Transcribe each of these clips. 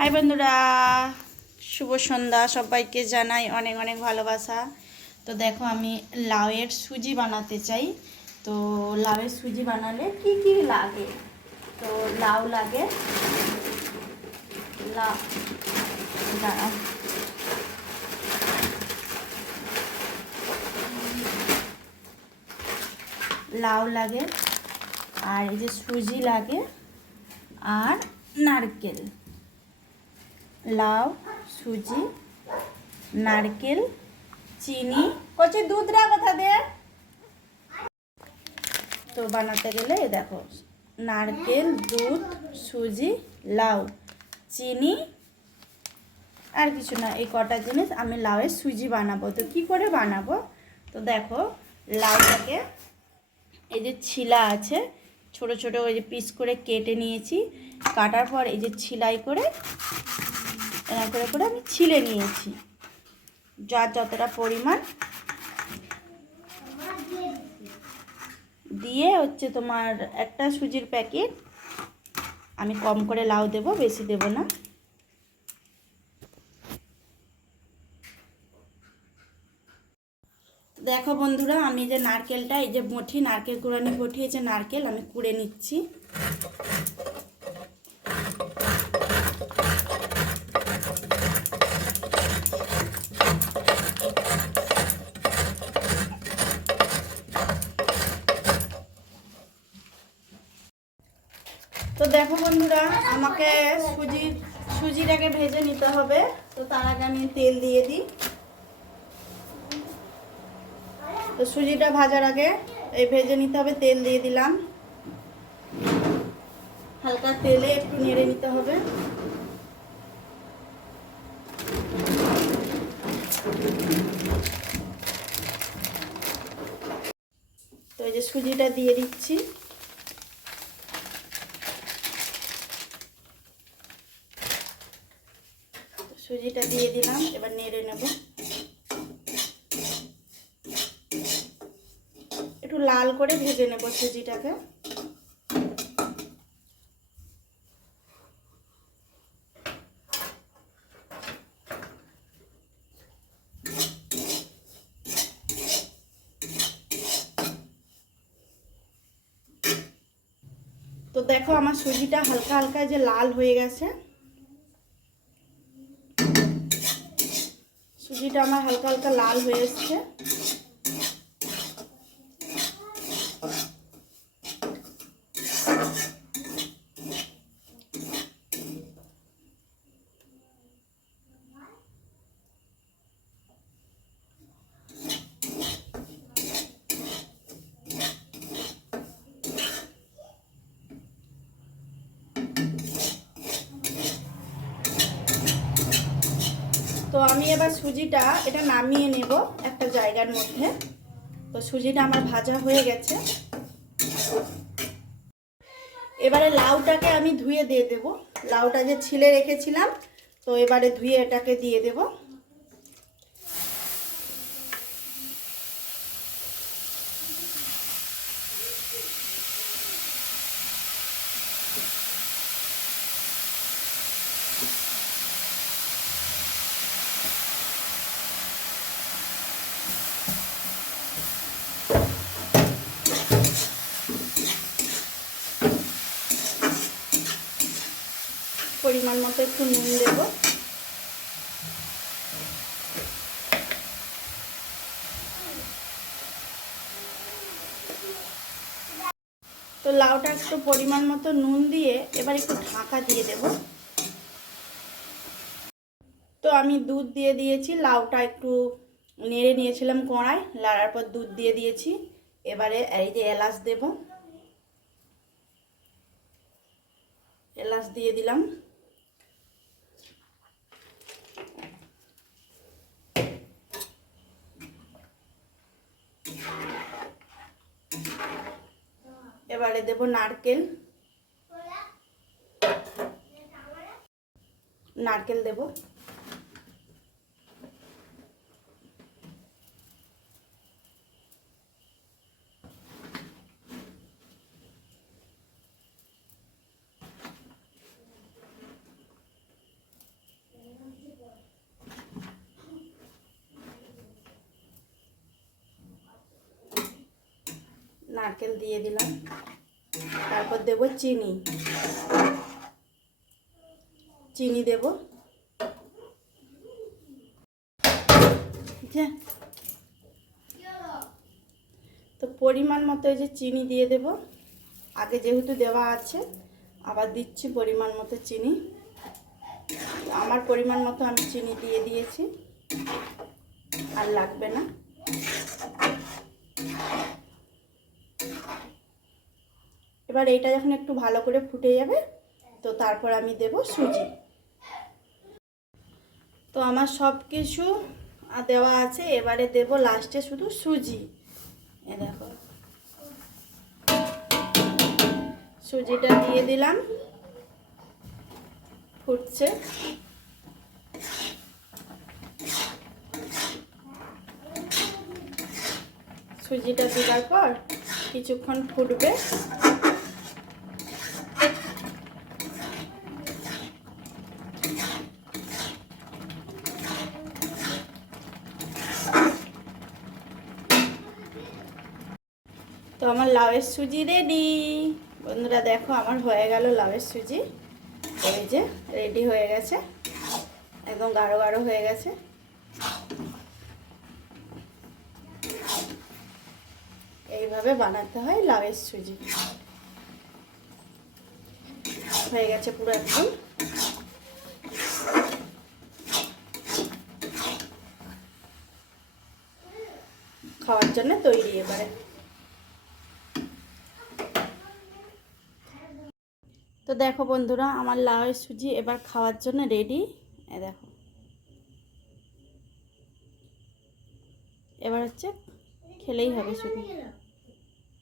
High বন্ধুরা, শুভ সন্ধ্যা। সবাইকে জানাই অনেক অনেক ভালোবাসা। তো দেখো, আমি লাউয়ের সুজি বানাতে চাই। তো লাউয়ের সুজি বানালে কি কি লাগে? তো লাউ লাগে, দাঁড়াও, লাউ লাগে, আর এই যে সুজি লাগে, আর নারকেল। লাউ, সুজি, নারকেল, চিনি, কচি দুধরা কথা দে। তো বানাতে গেলে দেখো, নারকেল, দুধ, সুজি, লাউ, চিনি, আর কিছু না, এই কটা জিনিস আমি লাউয়ের সুজি বানাবো। তো কি করে বানাবো? তো দেখো, লাউটাকে এই যে ছিলা আছে, ছোট ছোট ওই যে পিস করে কেটে নিয়েছি। কাটার পর এই যে ছিলাই করে করে করে আমি ছিলে নিয়েছি, যার যতটা পরিমাণ দিয়ে হচ্ছে তোমার একটা সুজির প্যাকেট। আমি কম করে লাউ দেব, বেশি দেব না। দেখো বন্ধুরা, আমি যে নারকেলটা, এই যে মুঠি নারকেল কুড়ানি বটি, এই যে নারকেল আমি কুড়ে নিচ্ছি। তো দেখো বন্ধুরা, আমাকে সুজিটাকে ভেজে নিতে হবে। তো তার আগে আমি তেল দিয়ে দিই। তো সুজিটা ভাজার আগে এই ভেজে নিতে হবে, তেল দিয়ে দিলাম। হালকা তেলে একটু নেড়ে নিতে হবে। তো এই যে সুজিটা দিয়ে দিচ্ছি। সুজিটা দিয়ে দিলাম, এবার নেড়ে নেব। একটু লাল করে ভেজে নেব সুজিটাকে। তো দেখো, আমার সুজিটা হালকা হালকা যে লাল হয়ে গেছে। সুজিটা আমার হালকা হালকা লাল হয়ে এসছে। তো আমি এবার সুজিটা এটা নামিয়ে নেব একটা জায়গার মধ্যে। তো সুজিটা আমার ভাজা হয়ে গেছে। এবারে লাউটাকে আমি ধুয়ে দিয়ে দেব। লাউটা যে ছিলে রেখেছিলাম, তো এবারে ধুয়ে এটাকে দিয়ে দেব। পরিমাণ মতো একটু নুন দেব। তো লাউটা একটু পরিমাণ মতো নুন দিয়ে এবার একটু ঢাকা দিয়ে দেব। তো আমি দুধ দিয়ে দিয়েছি। লাউটা একটু নেড়ে নিয়েছিলাম কড়াই, লাড়ার পর দুধ দিয়ে দিয়েছি। এবারে এই যে এলাচ দেব, এলাচ দিয়ে দিলাম। এবারে দেব নারকেল, নারকেল দেব। নারকেল দিয়ে দিলাম, তারপর দেব চিনি, চিনি দেব, তো পরিমাণ মতো এই যে চিনি দিয়ে দেব, আগে যেহেতু দেওয়া আছে আবার দিচ্ছি পরিমাণ মতো চিনি। আমার পরিমাণ মতো আমি চিনি দিয়ে দিয়েছি, আর লাগবে না। এবার এইটা যখন একটু ভালো করে ফুটে যাবে তো তারপর আমি দেব সুজি। তো আমার সব কিছু দেওয়া আছে, এবারে দেব লাস্টে শুধু সুজি। এ দেখো সুজিটা দিয়ে দিলাম, ফুটছে। সুজিটা দেওয়ার পর কিছুক্ষণ ফুটবে। তো আমার লাউয়ের সুজি রেডি। বন্ধুরা দেখো আমার হয়ে গেল লাউয়ের সুজি, এই যে রেডি হয়ে গেছে, একদম গাঢ় গাঢ় হয়ে গেছে। এইভাবে বানাতে হয় লাউয়ের সুজি। হয়ে গেছে পুরো একদম। খাওয়ার জন্য তৈরি এবারে। তো দেখো বন্ধুরা আমার লাউয়ের সুজি এবার খাওয়ার জন্য রেডি। দেখো এবার হচ্ছে খেলেই হবে, শুধু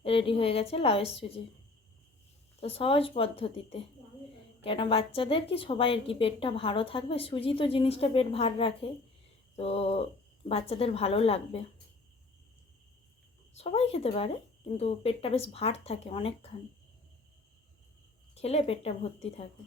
রেডি হয়ে গেছে লাউয়ের সুজি। তো সহজ পদ্ধতিতে, কেন বাচ্চাদের কি সবাইয়ের কি পেটটা ভালো থাকবে, সুজি তো জিনিসটা পেট ভার রাখে, তো বাচ্চাদের ভালো লাগবে, সবাই খেতে পারে, কিন্তু পেটটা বেশ ভার থাকে অনেকক্ষণ, খেলে পেটটা ভর্তি থাকে।